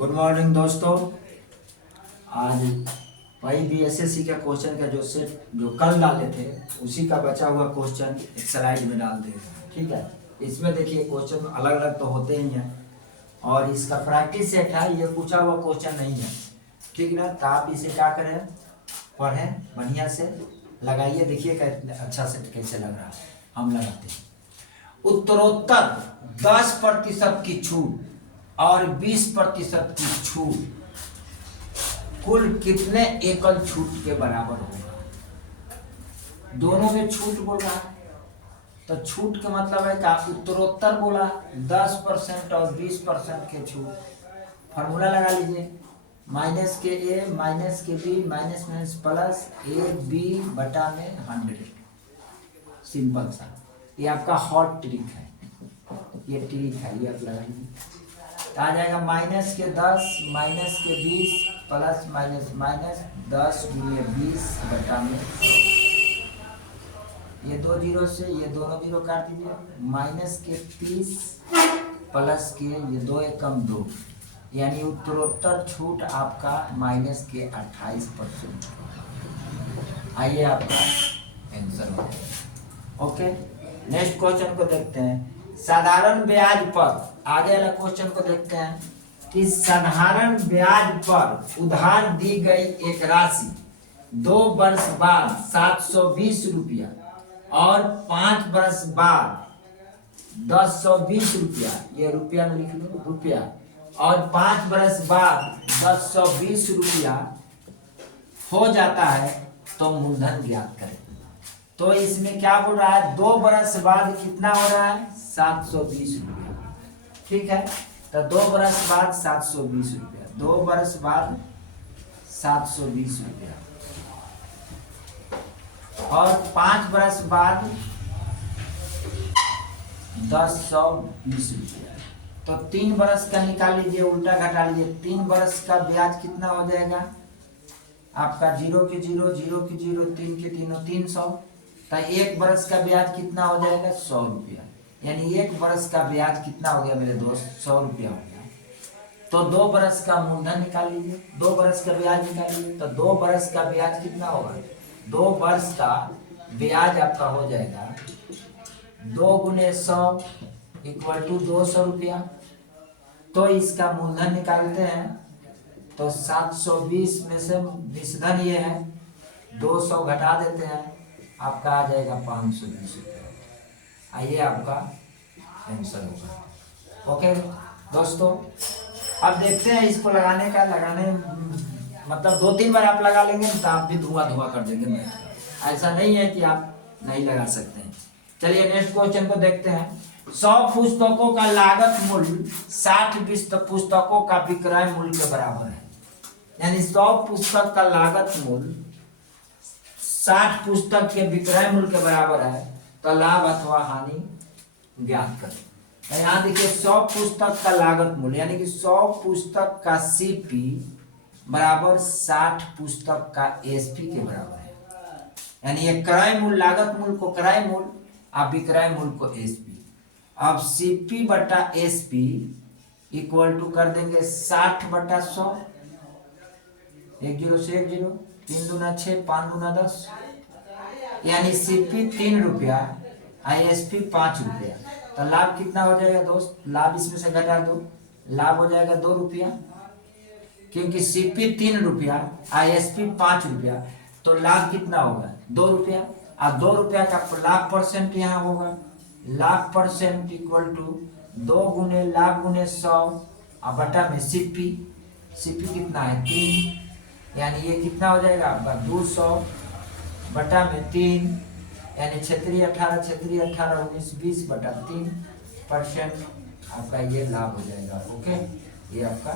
Good morning दोस्तों। आज वही भी एसएससी का क्वेश्चन का जो कल डाले थे उसी का बचा हुआ क्वेश्चन एक स्लाइड में डाल देगा। ठीक है, इसमें देखिए क्वेश्चन अलग अलग तो होते ही हैं और इसका प्रैक्टिस सेट है, ये पूछा हुआ क्वेश्चन नहीं है। ठीक ना, तो आप इसे क्या करें, पढ़ें बढ़िया से, लगाइए, देखिए अच्छा से कैसे लग रहा है। हम लगाते हैं। उत्तरोत्तर 10% की छूट और 20% की छूट कुल कितने एकल छूट के बराबर होगा? दोनों में छूट बोल रहा है, तो छूट का मतलब है क्या? उत्तरोत्तर बोला 10% और 20% के छूट। फॉर्मूला लगा लीजिए, माइनस के ए माइनस के B minus minus plus A B बटा में 100। सिंपल सा, ये आपका हॉट ट्रिक है, ये ट्रिक है, ये आप लगा लीजिए। आ जाएगा माइनस के 10 माइनस के 20 प्लस माइनस माइनस 10 गुणे 20 बटा में, ये दो जीरो से ये दोनों जीरो काट दीजिए, माइनस के 30 प्लस के ये 2 एकम 2, यानी उत्तरोत्तर छूट आपका माइनस के 28%। आइए आपका आंसर हो गया। ओके, नेक्स्ट क्वेश्चन को देखते हैं। साधारण ब्याज पर, आगे वाला क्वेश्चन को देखते हैं कि साधारण ब्याज पर उधार दी गई एक राशि 2 वर्ष बाद 720 रुपया और 5 वर्ष बाद 1020 रुपया, ये रुपया में लिख लो रुपया, और 5 वर्ष बाद 1020 रुपया हो जाता है तो मूलधन ज्ञात करें। तो इसमें क्या बोल रहा है, 2 बरस बाद कितना हो रहा है? 720 रुपया। ठीक है, तो 2 बरस बाद 720 रुपया, 2 बरस बाद 720 रुपया और 5 बरस बाद 1020 रुपया। तो 3 बरस का निकाल लीजिए, उल्टा घटा लीजिए। 3 बरस का ब्याज कितना हो जाएगा आपका? 0 के 0 0 के 0 3 के 3 300। तो 1 बरस का ब्याज कितना हो जाएगा? 100 रुपया। यानी 1 बरस का ब्याज कितना हो गया मेरे दोस्त? 100 रुपया हो गया। तो 2 बरस का मूलधन निकाल लीजिए, 2 बरस का ब्याज निकालिए। तो 2 बरस का ब्याज कितना होगा? 2 वर्ष का ब्याज आपका हो जाएगा 2 गुने 100 इक्वल टू 200 रुपया। तो इसका मूलधन निकालते हैं तो 720 में से विषधन ये है, 200 घटा देते हैं, आपका आ जाएगा 520 रुपया। आइए आपका आंसर होगा। ओके दोस्तों, अब देखते हैं इसको लगाने मतलब 2-3 बार आप लगा लेंगे तो आप भी धुआं धुआं कर देंगे मैथ का। ऐसा नहीं है कि आप नहीं लगा सकते हैं। चलिए नेक्स्ट क्वेश्चन को देखते हैं। 100 पुस्तकों का लागत मूल्य 60 पुस्तकों का विक्रय मूल्य के बराबर है। यानी 100 पुस्तक का लागत मूल्य 60 पुस्तक के विक्रय मूल्य के बराबर है, तो लाभ अथवा हानि ज्ञात करें। तो यहाँ देखिए 100 पुस्तक का लागत मूल्य यानी कि 100 पुस्तक का सीपी बराबर 60 पुस्तक का एसपी के बराबर है। यानी ये क्रय मूल्य, लागत मूल्य को क्रय मूल्य और विक्रय मूल्य को एसपी। अब सीपी बटा एसपी इक्वल टू कर देंगे 60 बटा 100, 1 0 से 1 0, 3 दूना 6 5 दूना 10, यानी सीपी 3 रुपया आईएसपी 5 रुपया। तो लाभ कितना हो जाएगा दोस्त? लाभ इसमें से घटा दो, लाभ हो जाएगा 2 रुपया, क्योंकि सीपी 3 रुपया आईएसपी 5 रुपया, तो लाभ कितना होगा? 2 रुपया। और 2 रुपया का लाभ परसेंट यहाँ होगा, लाभ परसेंट इक्वल टू 2 गुने लाभ गुने 100 और बटा में सीपी। सीपी कितना है? 3, यानी ये कितना हो जाएगा आपका? 200 बटा में 3, यानी क्षेत्रीय 18 क्षेत्रीय 18 19 20 बटा 3% आपका ये लाभ हो जाएगा। ओके, ये आपका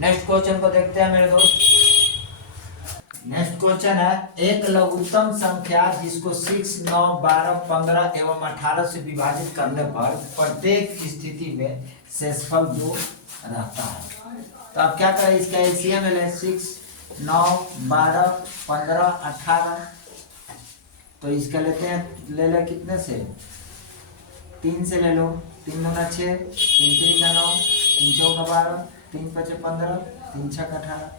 नेक्स्ट क्वेश्चन को देखते हैं मेरे दोस्त। नेक्स्ट क्वेश्चन है, एक लघुत्तम संख्या जिसको 6 9 12 15 एवं 18 से विभाजित करने पर प्रत्येक स्थिति में शेषफल 2 रहता है। तो आप क्या करें, इसका एलसीएम है 6 9 12 15 18। तो इसका लेते हैं, ले ले कितने से? 3 से ले लो, 3 दूना 6, 3 3 का 9, 3 चौका 12, 3 पचे 15, 3 छक 18।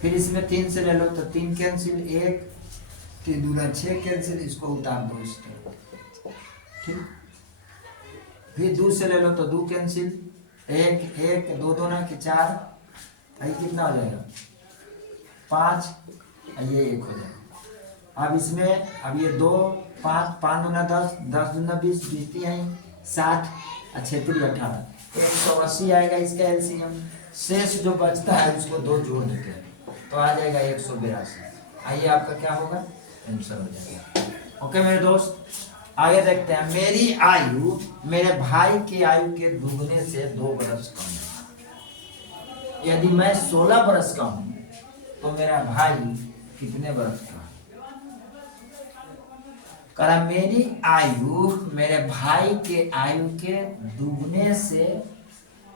फिर इसमें 3 से ले लो तो 3 कैंसिल, 1 3 दूना 6 कैंसिल, इसको उतार दो इस तरह, ठीक। फिर 2 से ले लो तो 2 कैंसिल, 1 1 2 दूना के 4, ये कितना हो जाएगा 5, ये 1 हो जाएगा। अब इसमें अब ये 2 5 5 दूना 10, 10 दूना 20, 20 है 60, 36 18, 180 आएगा इसका एलसीएम। शेष जो बचता है उसको 2 जोड़ देते हैं तो आ जाएगा 182। आइए आपका क्या होगा, आंसर हो जाएगा। ओके मेरे दोस्त, आगे देखते हैं। मेरी आयु मेरे भाई की आयु के दुगने से 2 बरस कम है। यदि मैं 16 बरस का हूं तो मेरा भाई कितने बरस का है? करा मेरी आयु मेरे भाई के आयु के दुगने से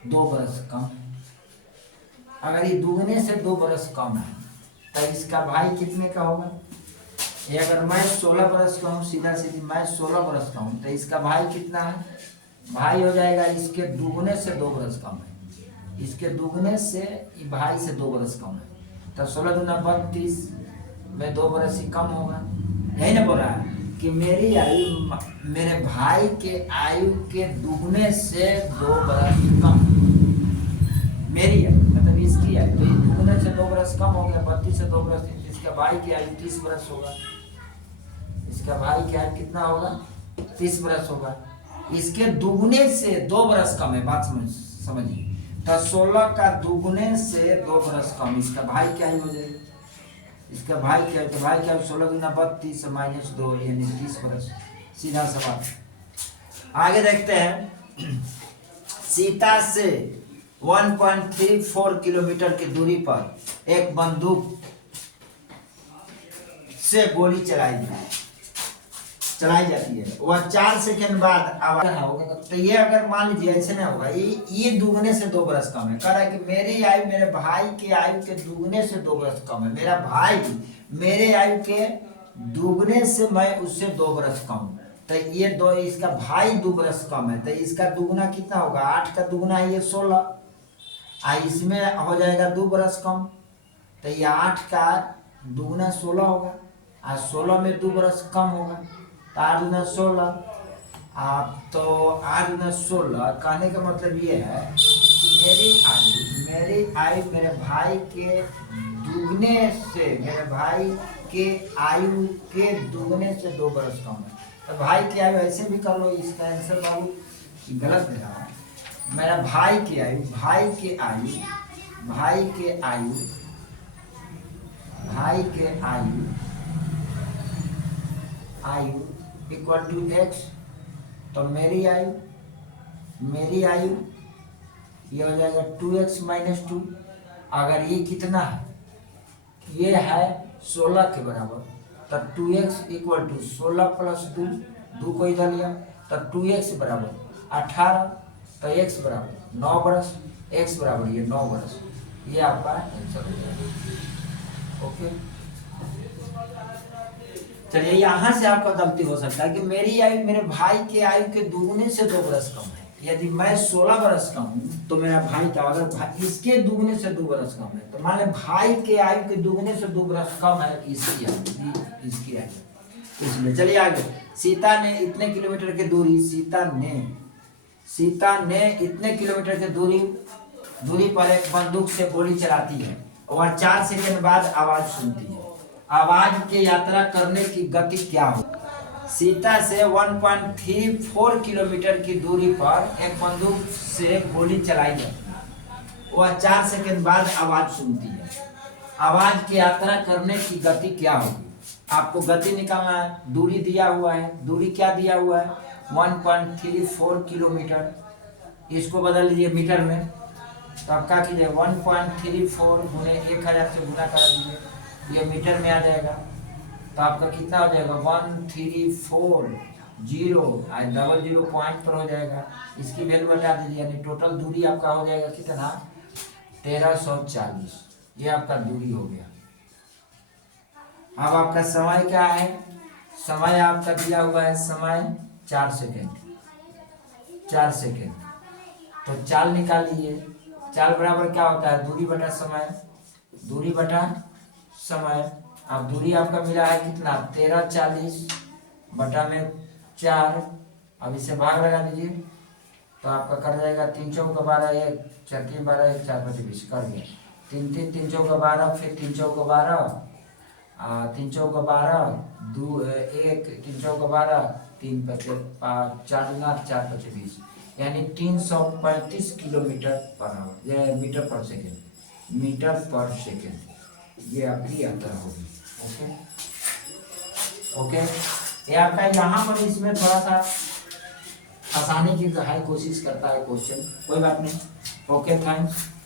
2 बरस कम। अगर ये दुगने से 2 बरस कम है तो इसका भाई कितने का होगा? ये अगर मैं 16 बरस का हूँ, सीधा सीधी मैं 16 बरस का हूँ तो इसका भाई कितना है? भाई हो जाएगा इसके दुगने से 2 बरस कम है। इसके दुगने से भाई से 2 बरस कम है तो 16 दूना 32 में 2 बरस ही कम होगा। यही ना बोल रहा है कि मेरी आयु मेरे भाई के आयु के दुगने से 2 बरस कम। मेरी आयु मतलब इसकी आयु तो दुगने से 2 बरस कम हो गया, 32 से 2 बरस। इसका भाई की आयु 30 बरस होगा। इसका भाई की आयु कितना होगा? 30 बरस होगा। इसके दुगने से 2 बरस कम है, बात समझिए। तो 16 का दुगने से 2 बरस कम इसका भाई क्या आयु हो जाएगी? इसका भाई क्या है? तो भाई क्या 16 गुना 32 माइनस 2 यानी 30 बरस। सीधा सवाल। आगे देखते हैं। सीता से 1.34 किलोमीटर की दूरी पर एक बंदूक से गोली चलाई जाती है। वह 4 सेकंड बाद आवाज होगा। तो ये अगर मान लीजिए ऐसे नहीं होगा, ये दुगने से 2 बरस कम है। कह रहा है कि मेरी आयु मेरे भाई के आयु के दुगने से 2 बरस कम है। मेरा भाई मेरे आयु के दुगने से मैं उससे 2 बरस कम। तो ये 2 इसका भाई 2 बरस कम है तो इसका दुगना कितना होगा? 8 का दुगना है ये 16, इसमें हो जाएगा 2 बरस कम। तो ये 8 का दुगना 16 होगा और 16 में 2 बरस कम होगा। 8 दूना 16, तो 8 दूना 16 कहने का मतलब ये है कि मेरी आयु मेरे भाई के दुगने से मेरे भाई के आयु के दुगने से 2 बरस कम है। तो भाई की आयु ऐसे भी कर लो। इसका आंसर बाबू गलत दे रहा है। मेरा भाई की आयु इक्वल टू x। तो मेरी आयु ये हो जाएगा 2x माइनस 2। अगर ये कितना है? ये है 16 के बराबर तो 2x इक्वल टू 16 प्लस 2 को इधर लिया तो 2x बराबर 18 तो x बराबर 9 बरस। x बराबर ये 9 बरस। ये आपका आंसर हो जाएगा। ओके, चलिए यहाँ से आपका गलती हो सकता है कि मेरी आयु मेरे भाई के आयु के दुगने से 2 बरस कम है। यदि मैं 16 बरस का हूँ तो मेरा भाई का अगर इसके दुगने से 2 बरस कम है तो मान लें भाई के आयु के दुगने से 2 बरस कम है इसकी आयु। इसलिए चलिए आगे। सीता ने इतने किलोमीटर की दूरी सीता ने इतने किलोमीटर की दूरी पर एक बंदूक से गोली चलाती है। वह 4 सेकंड बाद आवाज सुनती है। आवाज की यात्रा करने की गति क्या हो? सीता से 1.34 किलोमीटर की दूरी पर एक बंदूक से गोली चलाई जाती है। वह 4 सेकंड बाद आवाज सुनती है। आवाज की यात्रा करने की गति क्या होगी? आपको गति निकालना है। दूरी दिया हुआ है। दूरी क्या दिया हुआ है? 1.34 किलोमीटर। इसको बदल लीजिए मीटर में। तो आप क्या कीजिए 1.34 गुने 1000 से गुना कर दीजिए, ये मीटर में आ जाएगा। तो आपका कितना हो जाएगा? 1340 डबल 0 पॉइंट पर हो जाएगा। इसकी वैल्यू बता दीजिए यानी टोटल दूरी आपका हो जाएगा कितना? 1340। ये आपका दूरी हो गया। अब आपका समय क्या है? समय आपका दिया हुआ है समय 4 सेकेंड। तो चाल निकालिए। चाल बराबर क्या होता है, दूरी बटा समय, दूरी बटा समय। अब दूरी आपका मिला है कितना, 1340 बटा में 4। अब इसे भाग लगा दीजिए तो आपका कर जाएगा 3 चौका 12, 1 4 3 12, 1 4 5 20 कर गया। 3 3 3 चौका 12, फिर 3 चौका 12, 3 चौका 12, 2 1 3 चौका 12, 3 5 4 दूना 4 5 20, यानी 335 किलोमीटर पर आवर, ये मीटर पर सेकेंड, मीटर पर सेकेंड, ये आपकी यात्रा होगी। ओके ओके, ये आपका यहाँ पर इसमें थोड़ा सा फंसाने की हाई कोशिश करता है क्वेश्चन, कोई बात नहीं। Okay thanks.